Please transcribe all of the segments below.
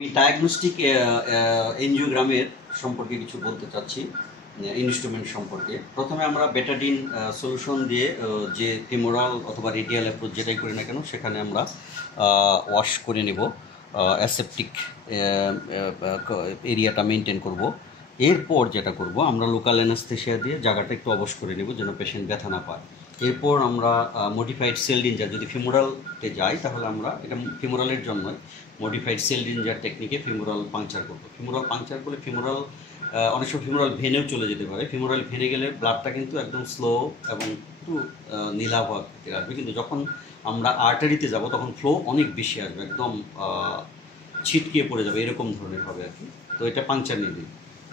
আমি ডায়াগনস্টিক এনজিওগ্রামের সম্পর্কে কিছু বলতে চাচ্ছি, ইনস্ট্রুমেন্ট সম্পর্কে। প্রথমে আমরা বেটাডিন সলিউশন দিয়ে যে ফিমোরাল অথবা রেডিয়াল অ্যাপ্রোচ যেটাই করি না কেন সেখানে আমরা ওয়াশ করে নেব, অ্যাসেপটিক এরিয়াটা মেনটেন করব। এরপর যেটা করব, আমরা লোকাল অ্যানাস্থেসিয়া দিয়ে জায়গাটা একটু অবশ করে নেব যেন পেশেন্ট ব্যথা না পায়। এরপর আমরা মডিফাইড সেল ডিনজার, যদি ফিমোরালতে যাই তাহলে আমরা এটা ফিমোরালের জন্য মডিফাইড সেল ডিনজার টেকনিকে ফিমোরাল পাংচার করব। ফিমোরাল পাংচার করলে ফিমোরাল অনেক সময় ফিমোরাল ভেনেও চলে যেতে পারে। ফিমোরাল ভেনে গেলে ব্লাডটা কিন্তু একদম স্লো এবং একটু নীলাভ আকৃতির আসবে, কিন্তু যখন আমরা আর্টারিতে যাব তখন ফ্লো অনেক বেশি আসবে, একদম ছিটকিয়ে পড়ে যাবে, এরকম ধরনের হবে আর কি। তো এটা পাংচার নিডিল।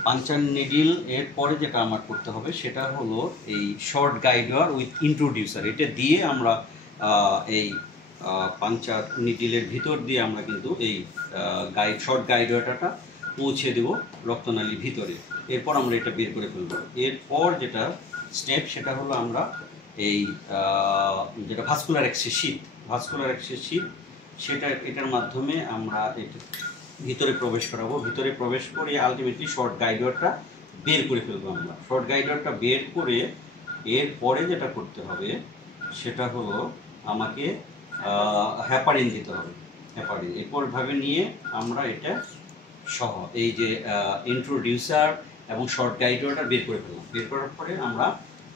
পাংচার নিডিল এর পরে যেটা আমার করতে হবে সেটা হলো এই শর্ট গাইডওয়ার উইথ ইন্ট্রোডিউসার। এটা দিয়ে আমরা এই পাংচার নিডিলের ভিতর দিয়ে আমরা কিন্তু এই শর্ট গাইডওয়ারটা পৌঁছে দেব রক্তনালীর ভিতরে। এরপর আমরা এটা বের করে ফেলব। এরপর যেটা স্টেপ সেটা হলো আমরা এই যেটা ভাস্কুলার অ্যাক্সেস শীট সেটা এটার মাধ্যমে আমরা এটা ভিতরে প্রবেশ করাবো। ভিতরে প্রবেশ করে আলটিমেটলি শর্ট গাইডওয়ারটা বের করে ফেলবো আমরা। শর্ট গাইডওয়ারটা বের করে এরপরে যেটা করতে হবে সেটা হলো আমাকে হ্যাপারিন দিতে হবে। হ্যাপারিন এরপরভাবে নিয়ে আমরা এটা সহ এই যে ইন্ট্রোডিউসার এবং শর্ট গাইডওয়ারটা বের করে ফেললাম। বের করার পরে আমরা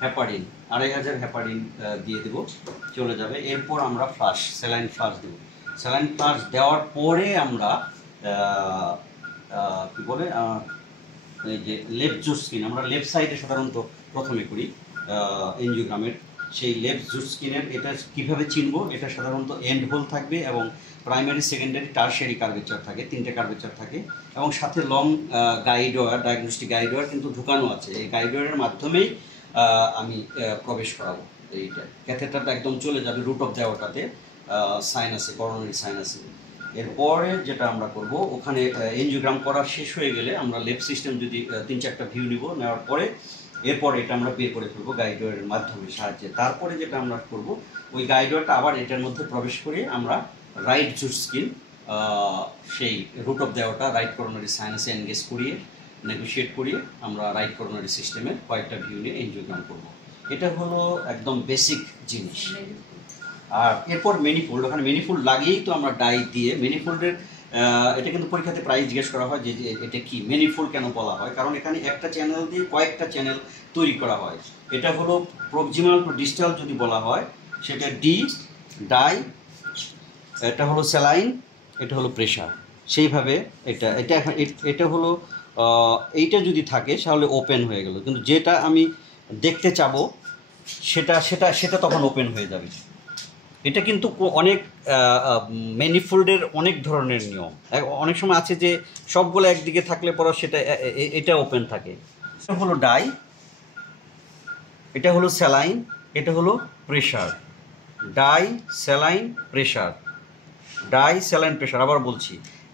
হ্যাপারিন 2500 হ্যাপারিন দিয়ে দেবো, চলে যাবে। এরপর আমরা স্যালাইন ফ্লাশ দেবো। স্যালাইন ফ্লাশ দেওয়ার পরে আমরা কী বলে এই যে লেফট জুট স্কিন, আমরা লেফট সাইডে সাধারণত প্রথমে করি এনজিওগ্রামের। সেই লেফট জুট স্কিনের এটা কীভাবে চিনব, এটা সাধারণত এন্ড হোল থাকবে এবং প্রাইমারি, সেকেন্ডারি, টারশিয়ারি কার্ভেচার থাকে, 3টে কার্ভেচার থাকে এবং সাথে লং গাইডওয়ার, ডায়াগনস্টিক গাইডওয়ার কিন্তু ঢুকানো আছে। এই গাইডওয়ারের মাধ্যমেই আমি প্রবেশ করাবো। এইটা ক্যাথেটারটা একদম চলে যাবে রুট অফ দেওয়াটাতে, সাইনাসে, করোনারি সাইনাসে। এরপরে যেটা আমরা করব, ওখানে এনজিওগ্রাম করা শেষ হয়ে গেলে আমরা লেফট সিস্টেম যদি 3-4টা ভিউ নিব, নেওয়ার পরে এরপর এটা আমরা বের করে ফেলবো গাইডওয়ারের মাধ্যমে সাহায্যে। তারপরে যেটা আমরা করব, ওই গাইডওয়ারটা আবার এটার মধ্যে প্রবেশ করে আমরা রাইট জুট স্কিন, সেই রুট অফ দেওয়াটা রাইট করোনারি সাইনাসে এনগেজ করিয়ে, নেগোশিয়েট করিয়ে আমরা রাইট করোনারি সিস্টেমের কয়েকটা ভিউ নিয়ে এনজিওগ্রাম করব। এটা হলো একদম বেসিক জিনিস। আর এরপর ম্যানিফোল্ড, ওখানে ম্যানিফোল্ড লাগিয়েই তো আমরা ডাই দিয়ে ম্যানিফোল্ডের, এটা কিন্তু পরীক্ষাতে প্রায় জিজ্ঞেস করা হয় যে এটা কি ম্যানিফোল্ড কেন বলা হয়, কারণ এখানে একটা চ্যানেল দিয়ে কয়েকটা চ্যানেল তৈরি করা হয়। এটা হলো প্রক্সিমাল টু ডিস্টাল যদি বলা হয় সেটা ডাই, এটা হলো স্যালাইন, এটা হলো প্রেশার। সেইভাবে এটা হলো এইটা যদি থাকে তাহলে ওপেন হয়ে গেল, কিন্তু যেটা আমি দেখতে চাবো সেটা তখন ওপেন হয়ে যাবে। এটা কিন্তু অনেক ম্যানিফোল্ডের অনেক ধরনের নিয়ম। অনেক সময় আছে যে সবগুলো একদিকে থাকলে পরে এটা ওপেন থাকে। এটা হলো ডাই, এটা হলো স্যালাইন, এটা হলো pressure. Die, saline, pressure, die, saline, pressure. আবার বলছি,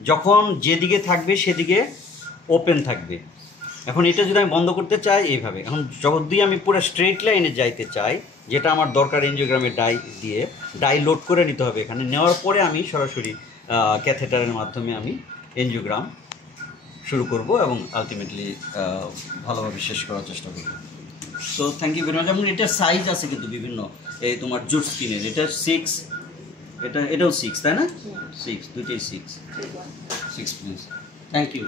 যখন যেদিকে থাকবে সেদিকে ওপেন থাকবে। এখন এটা যদি আমি বন্ধ করতে চাই এইভাবে, এখন যদি আমি পুরো স্ট্রেট লাইনে যাইতে চাই, যেটা আমার দরকার এনজিওগ্রামের ডাই লোড করে নিতে হবে। এখানে নেওয়ার পরে আমি সরাসরি ক্যাথেটারের মাধ্যমে আমি এনজিওগ্রাম শুরু করব এবং আলটিমেটলি ভালোভাবে শেষ করার চেষ্টা করব। So thank you very much. যেমন এটার সাইজ আছে কিন্তু বিভিন্ন, এই তোমার জুট স্কিনের এটা 6, এটাও 6, তাই না? 6, দুটোই 6 প্লিজ। Thank you.